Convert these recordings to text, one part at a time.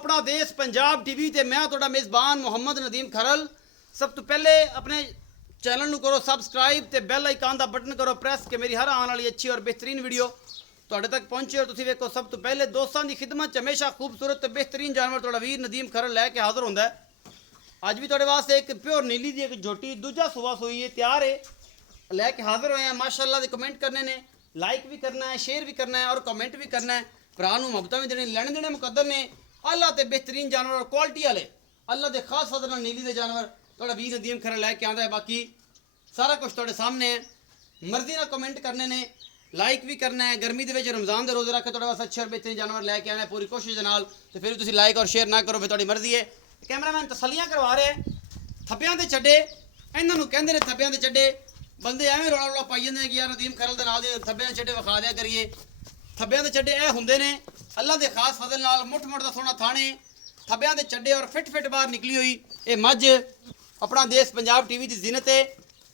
अपना देश पंजाब टीवी ते मैं तुहाडा मेज़बान मुहम्मद नदीम खरल। सब तो पहले अपने चैनल करो सबसक्राइब ते बैल आइकन का बटन करो प्रेस कि मेरी हर आने वाली अच्छी और बेहतरीन वीडियो तुहाडे तक पहुंचे। और तुसीं वेखो सब तो पहले दोस्तों की खिदमत च हमेशा खूबसूरत ते बेहतरीन जानवर तुहाडा वीर नदीम खरल लैके हाज़र होंदा है। अज भी तुहाडे वास्ते एक प्योर नीली दी एक झोटी दूजा सुबह सोई है तैयार है लैके हाज़र होए हैं। माशाअल्लाह दे कमेंट करने ने, लाइक भी करना है, शेयर भी करना है और कमेंट भी करना है। भरा नूं मुहब्बतां भी देने, लैणे देने मुकद्दर ने। अल्लाह ते बेहतरीन जानवर और क्वालिटी वाले अल्लाह दे खास फजल नाल नीली दे जानवर तुहाडा वीर नदीम खरल लैके आंदा है। बाकी सारा कुछ तुहाडे सामने है। मर्जी नाल कमेंट करने ने, लाइक भी करना है। गर्मी के रमजान के रोजे रख के तुहाडे वास्ते अच्छे और बेहतरीन जानवर लैके आना है पूरी कोशिश के नाल। तो फिर तुसीं लाइक और शेयर ना करो फिर तुहाडी मर्जी है। कैमरामैन तसल्लियां करवा रहे हैं। थब्बियां दे चड्डे इन्हां नूं कहंदे ने, थब्बियां दे चड्डे बंदे एवें रौला रौला पाई जांदे ने कि यार नदीम खरल दे नाल दे थब्बियां दे चड्डे विखा दिया करिए। थब्बियां दे चड्डे ए हुंदे ने अल्लाह दे खास फजल नाल मुठ मुठ दा सोहना थाने थब्बियां दे चड्डे और फिट फिट बाहर निकली हुई ये मझ अपना देश पंजाब टीवी की जीनत है।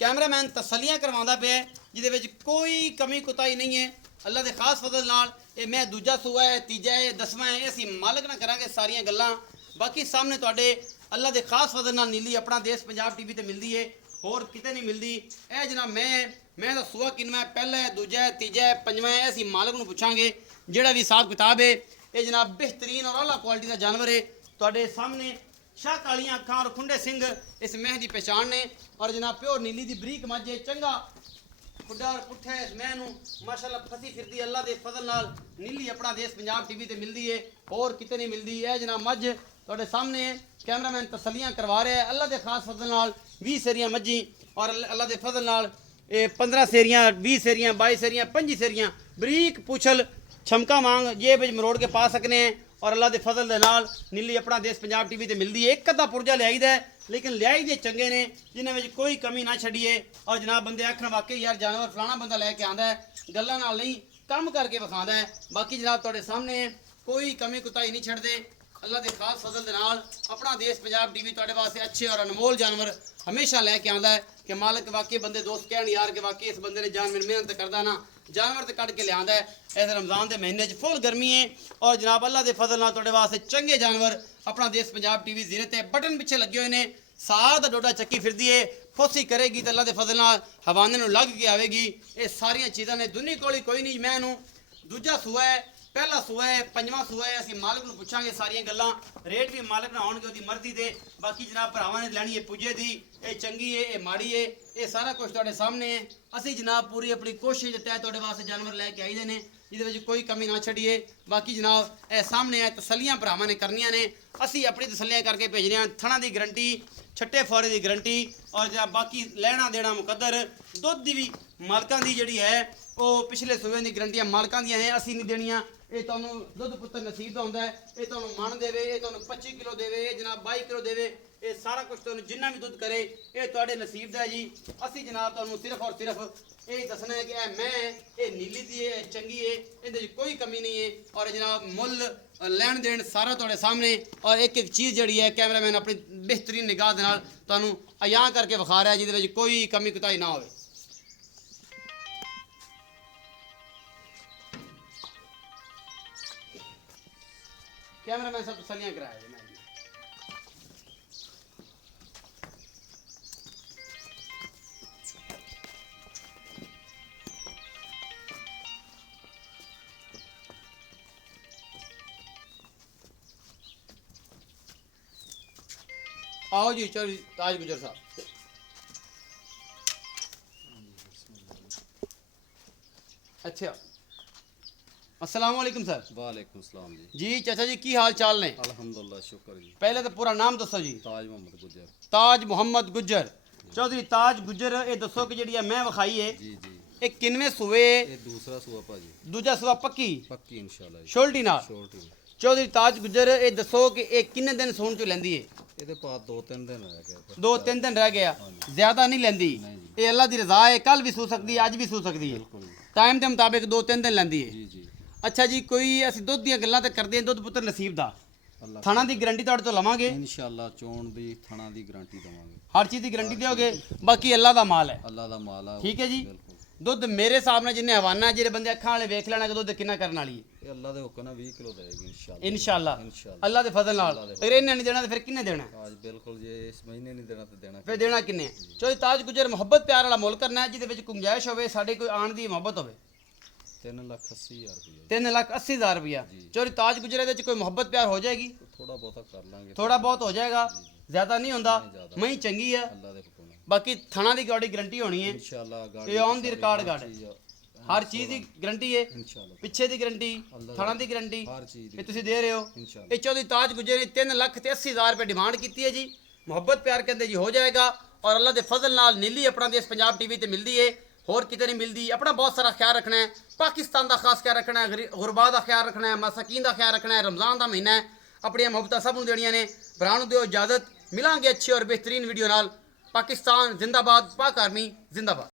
कैमरामैन तसल्लियां करवांदा पिया जिहदे विच कोई कमी कुताही नहीं है। अल्लाह दे खास फजल नाल ये मैं दूजा सूआ है, तीजा है, 10वां है, असीं मालक ना करांगे सारियां गल्लां। बाकी सामने तुहाडे अल्लाह दे खास फजल नाल नीली अपना देश पंजाब टीवी ते मिलदी है, होर किते नहीं मिलदी। ए जनाब मैं दा सूआ किनवा है, पहला है, दूजा है, तीजा है, पंजवां है, असीं मालक नूं पुछांगे। जिहड़ा भी हिसाब किताब है ये जनाब बेहतरीन और आला क्वालिटी का जानवर है। तुहाडे सामने शाह कालियां अखां और खुंडे सिंह इस मैह की पहचान ने। और जनाब प्योर नीली दी बरीक मझ है, चंगा खुड्डा और पुट्ठा इस मैह नूं माशाअल्लाह फसी फिरदी अल्लाह दे फजल नाल नीली अपना देश पंजाब टीवी ते मिलदी है, होर किते नहीं मिलदी। है जनाब मझ तुहाडे सामने है। कैमरामैन तसल्लियां करवा रहा है। अल्लाह दे खास फजल नाल 20 सेरियां मझी और अल्लाह दे फजल नाल 15 सेरियां, 20 सेरियां, 22 सेरियां, 25 सेरियां बरीक पूछल छमका मांग जेब विच मरोड़ के पा सकने हैं। और अल्लाह के फजल दे नाल नीली अपना देश पंजाब टीवी ते मिलदी है। एक अद्धा पुरजा लियाईदा है लेकिन लियाई दे चंगे ने जिन्हां विच कोई कमी ना छड़िए। और जनाब बंदे आखण वाकई यार जानवर फलाना बंदा लैके आंदा है, गल्लां नाल नहीं काम करके विखांदा है। बाकी जनाब तुहाडे सामने कोई कमी कुताही नहीं छड्डदे। अल्लाह के खास फजल दे नाल अपना देश पंजाब टीवी तुहाडे वास्ते अच्छे और अनमोल जानवर हमेशा लैके आंदा है कि मालक वाकई बंदे दोस्त कहण यार कि वाकई इस बंदे ने जान मेहनत करदा ना जानवर तो कट के लिया है। इस रमज़ान के महीने फुल गर्मी है और जनाब अल्लाह के फजल नाल तुहाडे वास्ते चंगे जानवर अपना देश पंजाब टीवी जीनत है। बटन पिछे लगे हुए हैं, साह का डोडा चक्की फिरदी है, फोसी करेगी तो अल्लाह के फजल नाल हवाने नूं लग के आएगी। ये सारिया चीज़ां ने दुनी कोई नहीं। मैं नूं दूजा सूआ है, पहला सूआ है, पंजवां सूआ है। असीं मालक नूं पुछांगे सारियां गल्लां, रेट भी मालक ना होणगे उहदी मर्जी दे। बाकी जनाब भरावां ने लैनी है पुजे दी, ये चंगी है, ये माड़ी है, ये सारा कुछ तुहाडे सामने है। असीं जनाब पूरी अपनी कोशिश के तहत तुहाडे वास्ते जानवर लैके आईदे ने जिहदे विच कोई कमी ना छड्डिए। बाकी जनाब ये सामने है तसल्लियां भरावां ने करनियां ने, असीं अपनी तसल्लियां करके भेजने हैं। थणा की गारंटी, छट्टे फौरे की गारंटी और जनाब बाकी लैना देना मुकद्दर। दुध की भी मालकां दी जिहड़ी है वो पिछले सूबे की गारंटियां मालकां दियां हैं, असीं नहीं देनियां। ये तुहानूं दुध पुत्तर नसीब दा हुंदा है, ये तुहानूं मन देवे, ये तुहानूं 25 किलो देवे, ये जनाब 22 किलो देवे, ये सारा कुछ तुहानूं जिन्ना भी दुध करे ये तुहाडे नसीब दा है जी। असीं जनाब तुहानूं सिर्फ और सिर्फ ये दसना है कि मैं ये नीली दी है, चंगी है, इहदे कोई कमी नहीं है। और जनाब मुल लैन देन सारा तुहाडे सामने और एक एक चीज़ जिहड़ी है कैमरामैन अपनी बेहतरीन निगाह दे नाल तुहानूं अयां करके विखा रहा है जिहदे विच कोई कमी कुताही ना होवे। कैमरामैन सब तसल्लियां कराया जी। आओ जी चलो ताज गुजर साहब। अच्छा अस्सलाम वालेकुम सर। वालेकुम सलाम जी। जी चाचा जी की हाल चाल ने? अल्हम्दुलिल्लाह शुक्र जी। पहले तो पूरा नाम दसो जी। ताज मोहम्मद गुजर। ताज मोहम्मद गुजर। चौधरी ताज गुजर ये दसो कि जी मैं विखाई है जी जी ये किनवे सूए? ये दूसरा सूआ भाजी। दूजा सूआ पक्की पक्की इंशाल्लाह जी। शोल्टी नाल। छोटी चौधरी ताज गुजर ये दसो कि ये किन्ने दिन सूण चो लैंदी है? ਇਹਦੇ ਪਾਸ 2-3 दिन रह गए। 2-3 दिन रह गया, ज्यादा नहीं लैंदी। ये अल्लाह की रजा है, कल भी सू सकती है, अज भी सू सकती है, टाइम के मुताबिक 2-3 दिन लैंदी है। जी जी अच्छा जी कोई असं दुध दी गल्लां तो करते हैं, दुध पुत्र नसीब दा थाना की गारंटी तुहाडे तो लवांगे इंशाल्लाह। चोण दी थाना दी गारंटी दवांगे, हर चीज़ की गारंटी दोगे। बाकी अल्लाह का माल है, अल्लाह दा माल है। ठीक है जी। ਦੁੱਧ ਮੇਰੇ ਹਿਸਾਬ ਨਾਲ ਜਿੰਨੇ ਹਵਾਨਾ ਜਿਹੜੇ ਬੰਦੇ ਅੱਖਾਂ ਵਾਲੇ ਵੇਖ ਲੈਣਾ ਕਿ ਦੁੱਧ ਕਿੰਨਾ ਕਰਨ ਵਾਲੀ ਹੈ ਇਹ ਅੱਲਾ ਦੇ ਹੁਕਮ ਨਾਲ 20 ਕਿਲੋ ਦੇਗੀ ਇਨਸ਼ਾਅੱਲਾ ਇਨਸ਼ਾਅੱਲਾ ਇਨਸ਼ਾਅੱਲਾ ਅੱਲਾ ਦੇ ਫਜ਼ਲ ਨਾਲ ਅਗਰ ਇਹਨੇ ਨਹੀਂ ਦੇਣਾ ਤਾਂ ਫਿਰ ਕਿੰਨੇ ਦੇਣਾ ਅੱਜ ਬਿਲਕੁਲ ਜੇ ਇਸ ਮਹੀਨੇ ਨਹੀਂ ਦੇਣਾ ਤਾਂ ਦੇਣਾ ਫਿਰ ਦੇਣਾ ਕਿੰਨੇ ਚੋਰੀ ਤਾਜ ਗੁਜਰ ਮੁਹੱਬਤ ਪਿਆਰ ਵਾਲਾ ਮੁੱਲ ਕਰਨਾ ਹੈ ਜਿਹਦੇ ਵਿੱਚ ਗੁੰਜਾਇਸ਼ ਹੋਵੇ ਸਾਡੇ ਕੋਈ ਆਣ ਦੀ ਮੁਹੱਬਤ ਹੋਵੇ 3,80,000 ਰੁਪਏ 3,80,000 ਰੁਪਇਆ ਚੋਰੀ ਤਾਜ ਗੁਜਰੇ ਦੇ ਵਿੱਚ ਕੋਈ ਮੁਹੱਬਤ ਪਿਆਰ ਹੋ ਜਾਏਗੀ ਥੋੜਾ ਬਹੁਤਾ ਕਰ ਲਾਂਗੇ ਥੋੜਾ ਬਹੁਤ ਹੋ ਜਾਏਗਾ ਜ਼ਿਆਦਾ ਨਹੀਂ ਹੁੰਦਾ ਮਹੀਂ ਚੰਗੀ ਹੈ ਅੱਲਾ ਦੇ ਹੁਕਮ ਨਾਲ ਬਾਕੀ ਥਣਾ ਦੀ ਗਾੜੀ ਗਰੰਟੀ ਹੋਣੀ ਹੈ ਇਨਸ਼ਾਅੱਲਾ ਗਾੜੀ ਇਹ ਔਨ ਦੀ ਰਿਕਾਰਡ ਗਾਰਡ ਹਰ ਚੀਜ਼ ਦੀ ਗਰੰਟੀ ਹੈ ਇਨਸ਼ਾਅੱਲਾ ਪਿੱਛੇ ਦੀ ਗਰੰਟੀ ਥਣਾ ਦੀ ਗਰੰਟੀ ਹਰ ਚੀਜ਼ ਦੀ ਇਹ ਤੁਸੀਂ ਦੇ ਰਹੇ ਹੋ ਇਨਸ਼ਾਅੱਲਾ ਇਹ ਚੌਧਰੀ ਤਾਜ ਗੁਜਰ ਨੇ 3,80,000 ਰੁਪਏ ਡਿਮਾਂਡ ਕੀਤੀ ਹੈ ਜੀ ਮੁਹੱਬਤ ਪਿਆਰ ਕਹਿੰਦੇ ਜੀ ਹੋ ਜਾਏਗਾ ਔਰ ਅੱਲਾ ਦੇ ਫਜ਼ਲ ਨਾਲ ਨੀਲੀ ਆਪਣਾ ਦੇਸ਼ ਪੰਜਾਬ ਟੀਵੀ ਤੇ ਮਿਲਦੀ ਹੈ ਹੋਰ ਕਿਤੇ ਨਹੀਂ ਮਿਲਦੀ ਆਪਣਾ ਬਹੁਤ ਸਾਰਾ ਖਿਆਲ ਰੱਖਣਾ ਹੈ ਪਾਕਿਸਤਾਨ ਦਾ ਖਾਸ ਖਿਆਲ ਰੱਖਣਾ ਹੈ ਗੁਰਬਾ ਦਾ ਖਿਆਲ ਰੱਖਣਾ ਹੈ ਮਸਾਕੀਨ ਦਾ ਖਿਆਲ ਰੱਖਣਾ ਹੈ ਰਮਜ਼ਾਨ ਦਾ ਮਹੀਨਾ ਹੈ ਆਪਣੀਆਂ ਮੁਹੱਬਤਾਂ ਸਭ ਨੂੰ ਦੇਣੀਆਂ ਨੇ ਭਰਾ ਨੂੰ ਦਿਓ ਇਜਾਜ਼ਤ ਮਿਲਾਂਗੇ ਅੱਛੀ ਔਰ ਬਿਹਤਰੀਨ ਵੀਡੀਓ ਨਾਲ ਪਾਕਿਸਤਾਨ ਜ਼ਿੰਦਾਬਾਦ ਪਾਕ ਆਰਮੀ ਜ਼ਿੰਦਾਬਾਦ